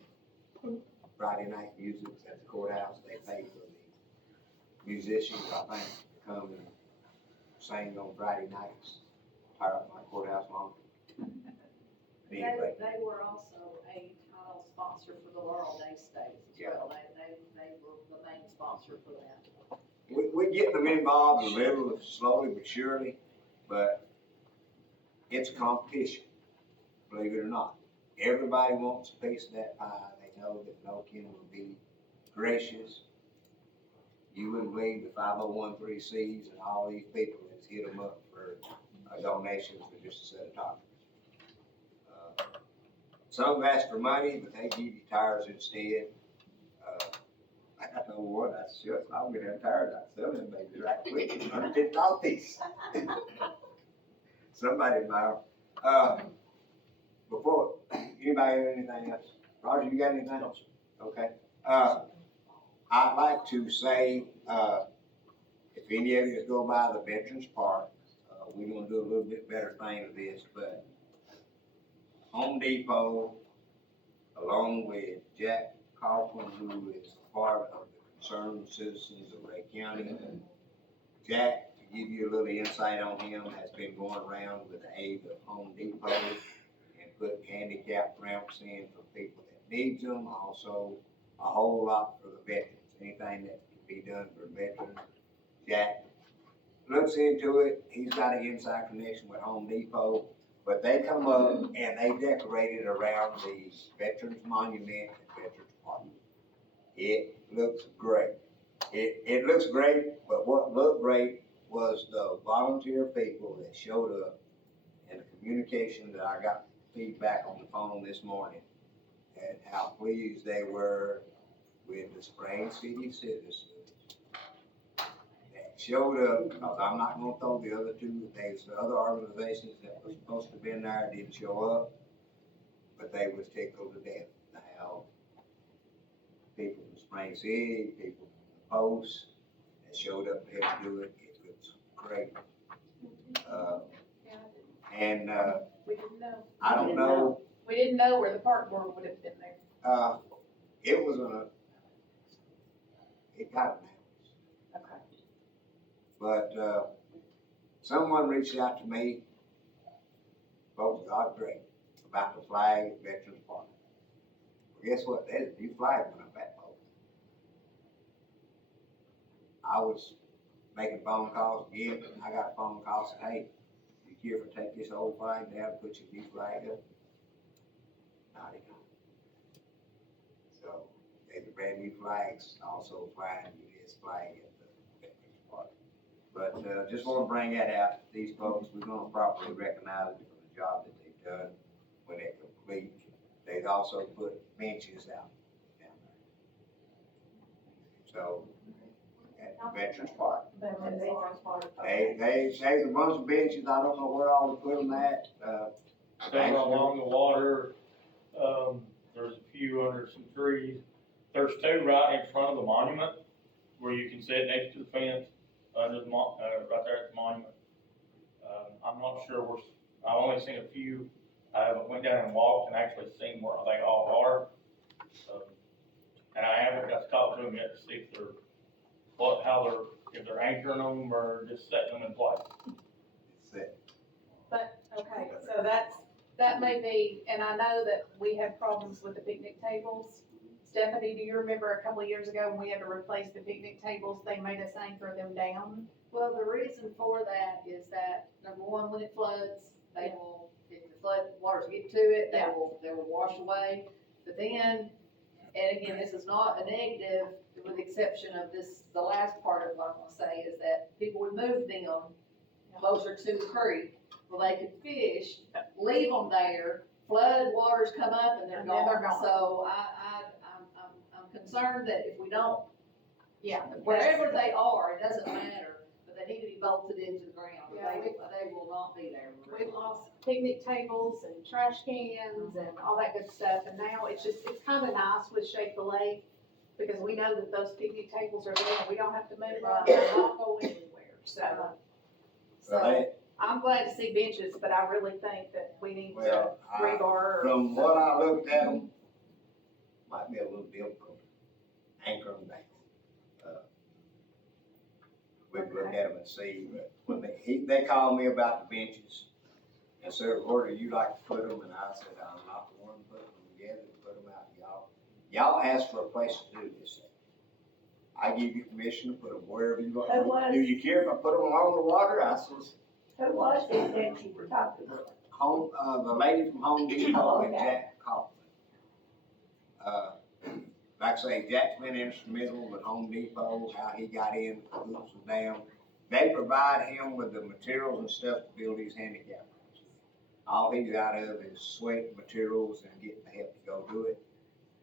Friday night music at the courthouse. They paid for the musicians, I think, to come and sing on Friday nights, tire up my courthouse lawn. They were also a title sponsor for the Laurel Day Stakes as well. They were the main sponsor for that. We get them involved a little, slowly but surely, but it's a competition, believe it or not. Everybody wants a piece of that pie. They know that Nokin will be gracious. You wouldn't believe the 501(c)(3)s and all these people that's hit them up for donations for just a set of tires. Some ask for money, but they give you tires instead. I told one, I said, sure, I'll get them tires, I'll sell them babies right quick, $150 piece. Somebody buy them. Before, anybody have anything else? Roger, you got anything else? Okay. I'd like to say, if any of you go by the Veterans Park, we're gonna do a little bit better thing of this, but Home Depot, along with Jack Kaufman, who is part of the Concerned Citizens of Ray County. Jack, to give you a little insight on him, has been going around with the aid of Home Depot and put handicap ramps in for people that needs them, also a whole lot for the veterans. Anything that can be done for veterans, Jack looks into it. He's got an inside connection with Home Depot, but they come up and they decorated around the Veterans Monument at Veterans Park. It looks great. It looks great, but what looked great was the volunteer people that showed up and the communication that I got feedback on the phone this morning and how pleased they were with the Spring City citizens that showed up, because I'm not gonna throw the other two. There's the other organizations that were supposed to have been there, didn't show up, but they was tickled to death to how people from Spring City, people from the Post that showed up there to do it. It looks great. We didn't know. I don't know, We didn't know where the park board would have been there. it was it got announced. Okay. But, someone reached out to me, folks, God great, about the flag at Veterans Park. Well, guess what? There's a new flag went up that pole. I was making phone calls again, and I got a phone call saying, hey, you care if I take this old flag down and put your new flag up? Not enough. So, there's a brand new flags also flying U.S. flag at the Veterans Park. But, just wanna bring that out, these folks, we're gonna properly recognize them for the job that they've done when they complete. They've also put benches out down there. So, at the Veterans Park. There's a bunch of benches, I don't know where all to put them at, Down along the water, there's a few under some trees. There's two right in front of the monument where you can sit next to the fence, under the right there at the monument. I'm not sure I've only seen a few. I haven't went down and walked and actually seen where they all are. And I haven't got to talk to them yet to see if if they're anchoring them or just setting them in place. But, okay, so that may be, and I know that we have problems with the picnic tables. Stephanie, do you remember a couple of years ago when we had to replace the picnic tables, they made us anchor them down? Well, the reason for that is that, number one, when it floods, they will, if the flood waters get to it, they will wash away. But then, and again, this is not a negative, with the exception of this, the last part of what I'm gonna say is that people would move them closer to the creek where they could fish, leave them there flood waters come up and they're And then they're gone. gone. So I'm concerned that if we don't, Yeah. wherever they are, it doesn't matter, but they need to be bolted into the ground. Yeah, They will not be there. We lost picnic tables and trash cans and all that good stuff, and now it's kinda nice with Shake the Lake, because we know that those picnic tables are there, and we don't have to move them, they're not going anywhere, so. Well, I'm glad to see benches, but I really think that we need to Well, rebar or. from what I looked at them, might be a little difficult, anchor them back. We can look at them and see, but when they called me about the benches, and said, where do you like to put them, and I said, I'm not the one putting them together, put them out, y'all asked for a place to do this. I give you permission to put them wherever you Who was- want. Do you care if I put them along the water? I said, Who was it that you were talking about? the lady from Home Depot and Okay. Jack Kaufman. Like I say, Jack's been instrumental with Home Depot, how he got in, hoops and dam. They provide him with the materials and stuff to build his handicap ramps. All he's out of is sweat materials and getting the help to go do it.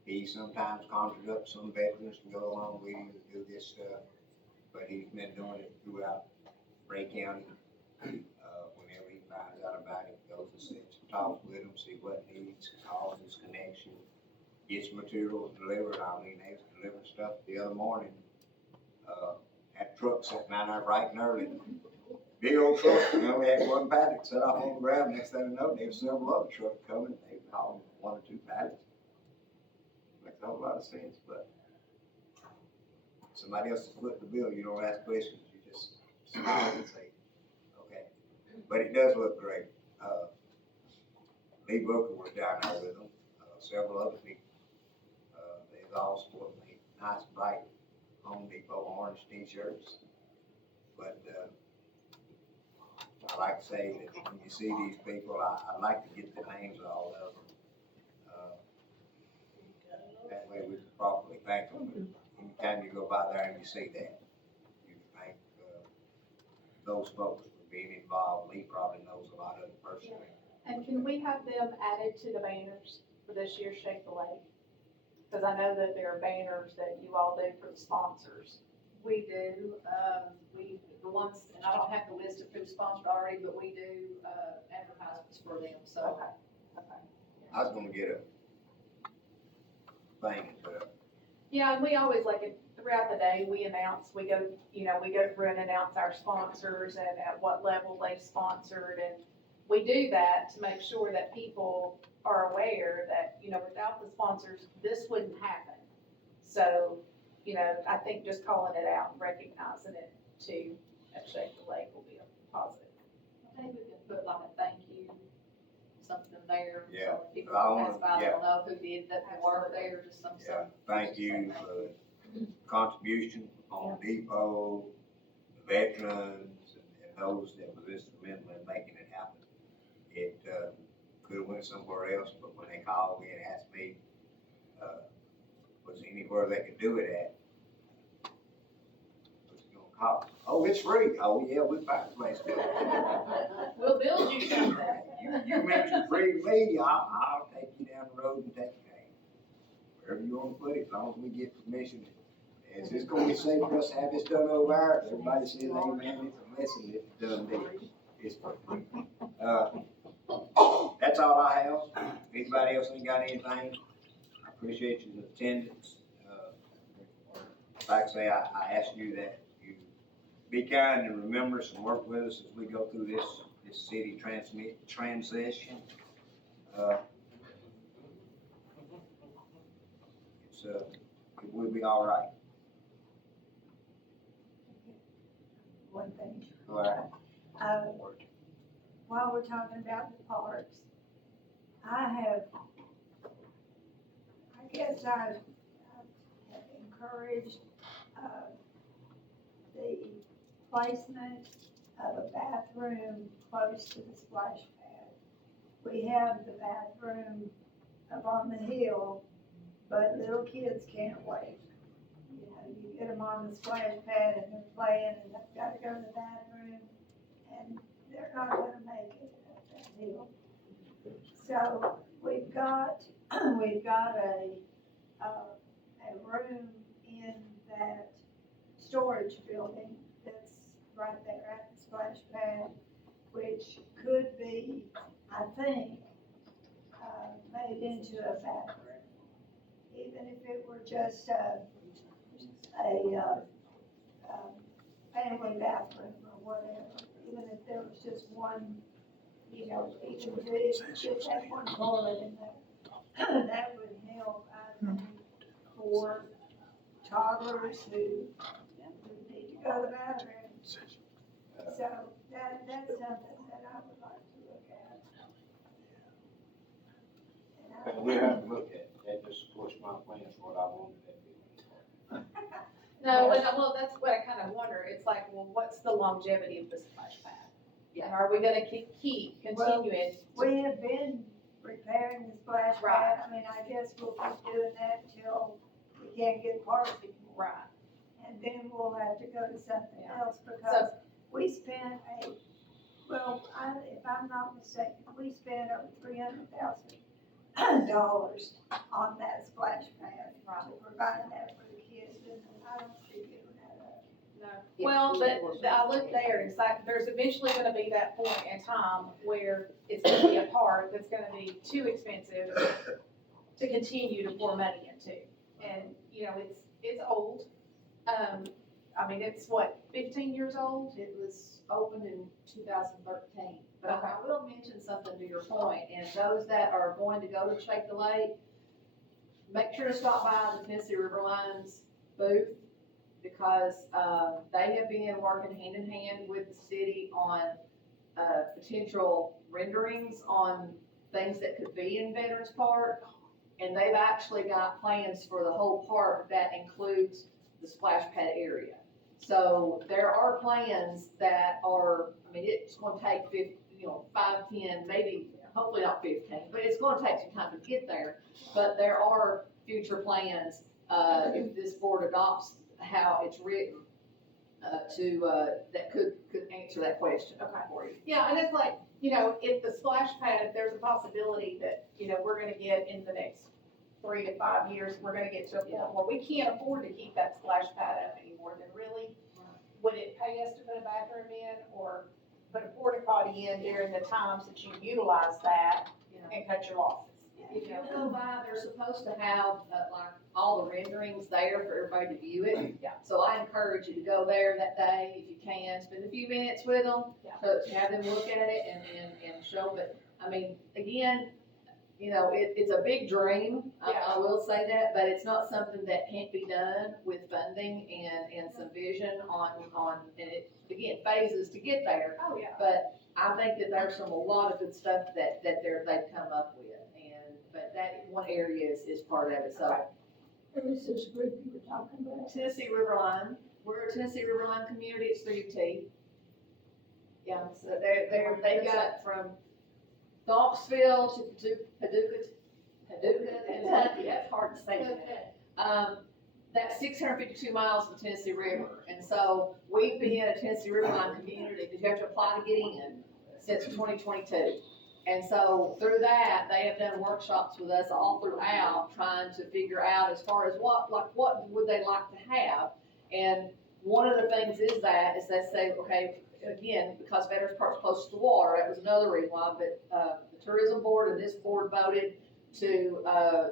He sometimes conjures up some veterans to go along with him to do this stuff, but he's been doing it throughout Ray County. Whenever he finds out about it, goes and sits and talks with him, see what needs, calls his connection, gets materials delivered. I mean, they was delivering stuff the other morning. That truck sitting down there bright and early. Big old truck, we only had one pallet set off on the ground. Next thing I know, there was several other trucks coming. They hauled 1 or 2 pallets. Makes a whole lot of sense, but somebody else is footing the bill. You don't ask questions. You just smile and say, okay. But it does look great. Lee Booker was down there with them, several other people. They all sporting the nice bright Home Depot orange t-shirts. But, I like to say that when you see these people, I like to get the names of all of them. That way we can properly thank them. Anytime you go by there and you see that, you can thank, those folks for being involved. Lee probably knows a lot of them personally. And can we have them added to the banners for this year's Shake the Lake? Because I know that there are banners that you all do for the sponsors. We do, the ones, and I don't have the list of who's sponsored already, but we do, advertisements for them, so. I was gonna get a thing put up. Yeah, and we always like it, throughout the day, we go through and announce our sponsors and at what level they've sponsored. And we do that to make sure that people are aware that, without the sponsors, this wouldn't happen. So, I think just calling it out and recognizing it too at Shake the Lake will be a positive. I think we can put like a thank you, something there. Yeah. So people who pass by, they'll know who did that work there, just some. Yeah, thank you for the contribution, Home Depot, the veterans, and those that was instrumental in making it happen. It, could've went somewhere else, but when they called me and asked me, was anywhere they could do it at? What's it gonna cost? Oh, it's free. Oh, yeah, we find a place to do it. We'll build you something. You mentioned free to me, I'll take you down the road and take you there. Wherever you wanna put it, as long as we get permission. Is this gonna be safe for us to have this done over there? Everybody says, amen, it's a blessing, it's done deal. It's free. That's all I have. Anybody else ain't got anything? I appreciate your attendance. Like I say, I ask you that you be kind and remember us and work with us as we go through this city transition. It will be all right. One thing. All right. While we're talking about the parks, I guess I have encouraged, the placement of a bathroom close to the splash pad. We have the bathroom up on the hill, but little kids can't wait. You get them on the splash pad and they're playing and they've gotta go to the bathroom and they're not gonna make it up that hill. So we've got a room in that storage building that's right there at the splash pad, which could be, I think, made into a bathroom. Even if it were just a family bathroom or whatever, even if there was just one, you know, even if it just had one toilet in there, that would help, I think, for toddlers who need to go to the bathroom. So that's something that I would like to look at. But we have to look at, that just push my plans for what I wanted that to be. No, well, that's what I kind of wonder, it's like, well, what's the longevity of the splash pad? Yeah. And are we gonna keep continuing? We have been repairing the splash pad, I mean, I guess we'll keep doing that till we can't get parts anymore. Right. And then we'll have to go to something Yeah. else, because we spent if I'm not mistaken, we spent over $300,000 on that splash pad to provide that for the kids, and I don't see giving that up. No. Well, but I look there, it's like, there's eventually gonna be that point in time where it's gonna be a park that's gonna be too expensive to continue to pour money into. And, you know, it's old. I mean, it's what, 15 years old? It was opened in 2013. But I will mention something to your point, and those that are going to go to Shake the Lake, make sure to stop by the Tennessee River Lines booth, because they have been working hand in hand with the city on potential renderings on things that could be in Veterans Park. And they've actually got plans for the whole park that includes the splash pad area. So there are plans that are, I mean, it's gonna take 5, 10, maybe, hopefully not 15, but it's gonna take some time to get there. But there are future plans, if this board adopts how it's written, that could answer that question for you. Yeah, and it's like, you know, if the splash pad, there's a possibility that, you know, we're gonna get in the next 3 to 5 years, we're gonna get to a point where we can't afford to keep that splash pad up anymore, then really, would it pay us to put a bathroom in or put a porta potty in during the times that you utilize that and cut your losses? If you go by, they're supposed to have, like, all the renderings there for everybody to view it. Yeah. So I encourage you to go there that day if you can, spend a few minutes with them, to have them look at it and show, but, I mean, again, you know, it's a big dream, I will say that, but it's not something that can't be done with funding and some vision on, and it, again, phases to get there. Oh, yeah. But I think that there's a lot of good stuff that they've come up with, but that one area is part of it, so. Who is this group you were talking about? Tennessee River Line, we're a Tennessee River Line community, it's through UT. Yeah, so they've got from Knoxville to Paducah, Kentucky, that's hard to say. That's 652 miles of the Tennessee River, and so we've been a Tennessee River Line community that you have to apply to get in since 2022. And so through that, they have done workshops with us all throughout, trying to figure out as far as what would they like to have. And one of the things is they say, okay, again, because Veterans Park's close to the water, that was another reason why, but the tourism board and this board voted to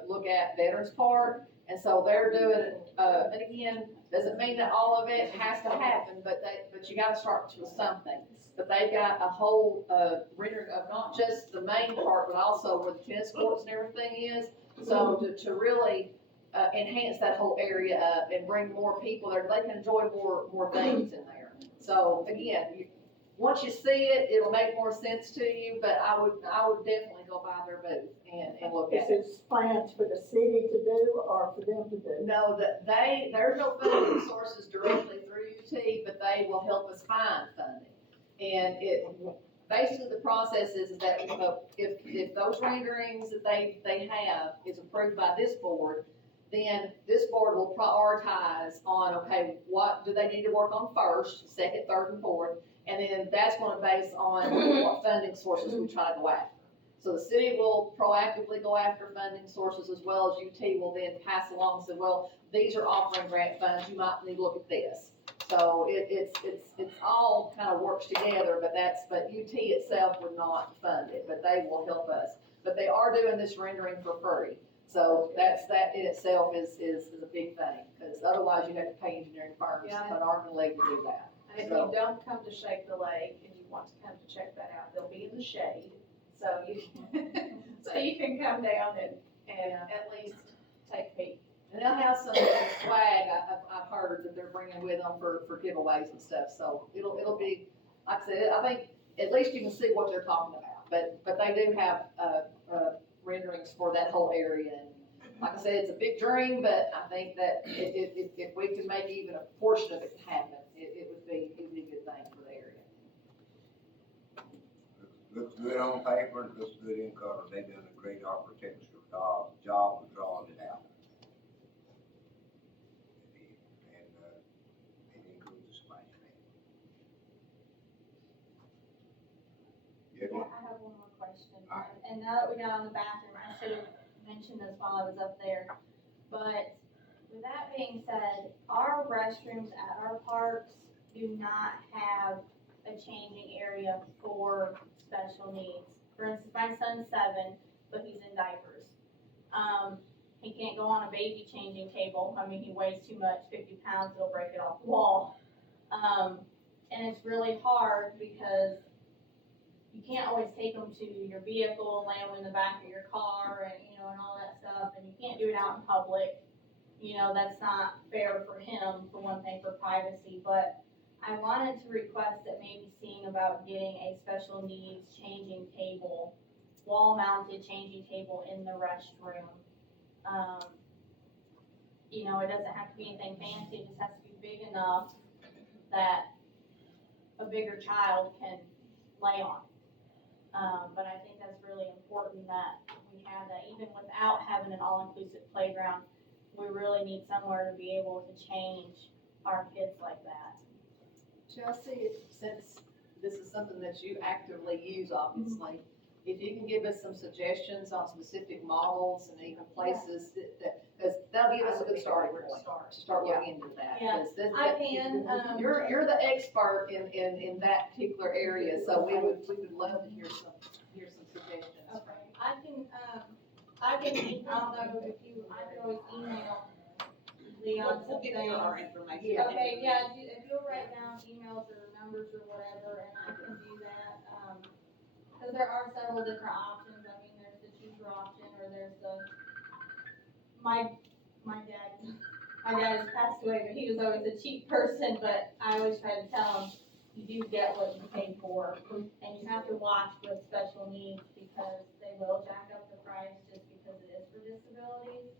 look at Veterans Park. And so they're doing, and again, doesn't mean that all of it has to happen, but you gotta start with something. But they've got a whole rendering of not just the main part, but also where the tennis courts and everything is. So to really enhance that whole area up and bring more people there, they can enjoy more things in there. So again, once you see it, it'll make more sense to you, but I would definitely go by their booth and look at it. Is this plans for the city to do or for them to do? No, there's no funding sources directly through UT, but they will help us find funding. And basically the process is that if those renderings that they have is approved by this board, then this board will prioritize on, okay, what do they need to work on first, second, third, and fourth, and then that's gonna base on what funding sources we try to go after. So the city will proactively go after funding sources as well as UT will then pass along and say, well, these are offering grant funds, you might need to look at this. So it's all kind of works together, but UT itself would not fund it, but they will help us. But they are doing this rendering for free. So that in itself is a big thing, because otherwise you have to pay engineering firms Yeah. an arm and a leg to do that. And if you don't come to Shake the Lake and you want to come to check that out, they'll be in the shade. So you can come down and at least take a peek. And they'll have some swag, I've heard that they're bringing with them for giveaways and stuff, so it'll be, like I said, I think at least you can see what they're talking about, but they do have, renderings for that whole area, and like I said, it's a big dream, but I think that if we can make even a portion of it happen, it would be a good thing for the area. Looks good on paper, looks good in color, they've done a great architectural job of drawing it out. And, it includes a splash pad. Yeah, I have one more question. And now that we got on the bathroom, I should have mentioned this while I was up there. But with that being said, our restrooms at our parks do not have a changing area for special needs. For instance, my son's 7, but he's in diapers. He can't go on a baby changing table. I mean, he weighs too much, 50 pounds, he'll break it off the wall. And it's really hard because you can't always take them to your vehicle and lay them in the back of your car and, and all that stuff. And you can't do it out in public. That's not fair for him, for one thing, for privacy. But I wanted to request that maybe seeing about getting a special needs changing table, wall-mounted changing table in the restroom. It doesn't have to be anything fancy, it just has to be big enough that a bigger child can lay on. But I think that's really important that we have that, even without having an all-inclusive playground, we really need somewhere to be able to change our kids like that. Chelsea, since this is something that you actively use, obviously, if you can give us some suggestions on specific models and even places because that'll give us a good starting point to start looking into that. Yeah, 'Cause this- I can, You're the expert in that particular area, so we would love to hear some suggestions. Okay, I can, I can always email Leon some things. information. Yeah. Okay, yeah, if you'll write down emails or numbers or whatever, and I can do that, cause there are several different options, I mean, there's the cheaper option, or there's my dad has passed away, but he was always a cheap person, but I always try to tell him, you do get what you pay for, and you have to watch with special needs, because they will jack up the price just because it is for disabilities.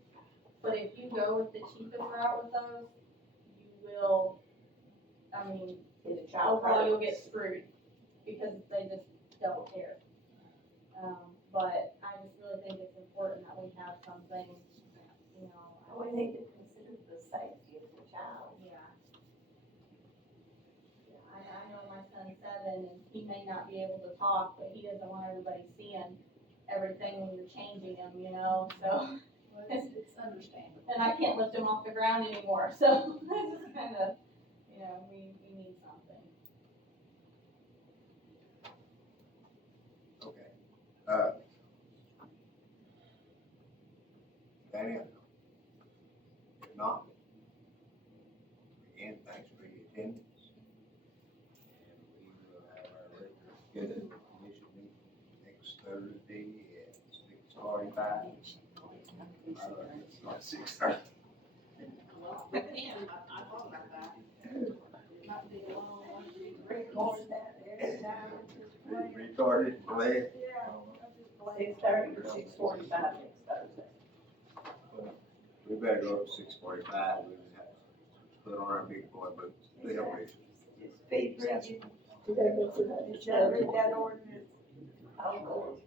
But if you go with the cheapest route with those, you will, overall you'll get screwed, because they just don't care. But I just really think it's important that we have something, We need to consider the safety of the child. Yeah. I know my son's 7 and he may not be able to talk, but he doesn't want everybody seeing everything when you're changing him, so. Well, it's understandable. And I can't lift him off the ground anymore, so it's just kind of, we need something. Okay. Daniel? If not, again, thanks for your attendance. And we will have our regular scheduled commission meeting next Thursday at 6:45. 6:30. I thought about that. Might be a long one. Record that every time. Recorded, play. 6:30 or 6:45 next Thursday. We better go up to 6:45. We have to put on our big boy boots. They don't reach. Is Pete Bridget, did they go through that, did you read that ordinance? I'll go.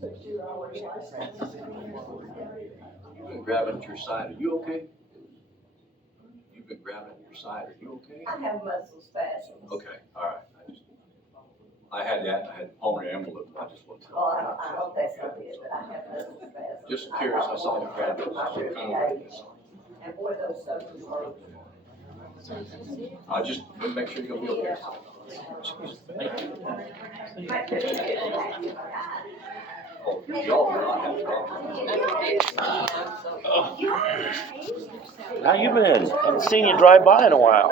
But you always like You've been grabbing at your side, are you okay? You've been grabbing at your side, are you okay? I have muscle spasms. Okay, all right, I had that, and I had pulmonary embolism, I just want to. Oh, I don't think so. Just curious, I saw you grab it. And boy, those suckers are. I just, make sure you're gonna be okay. Oh, y'all do not have a problem. How you been? Haven't seen you drive by in a while.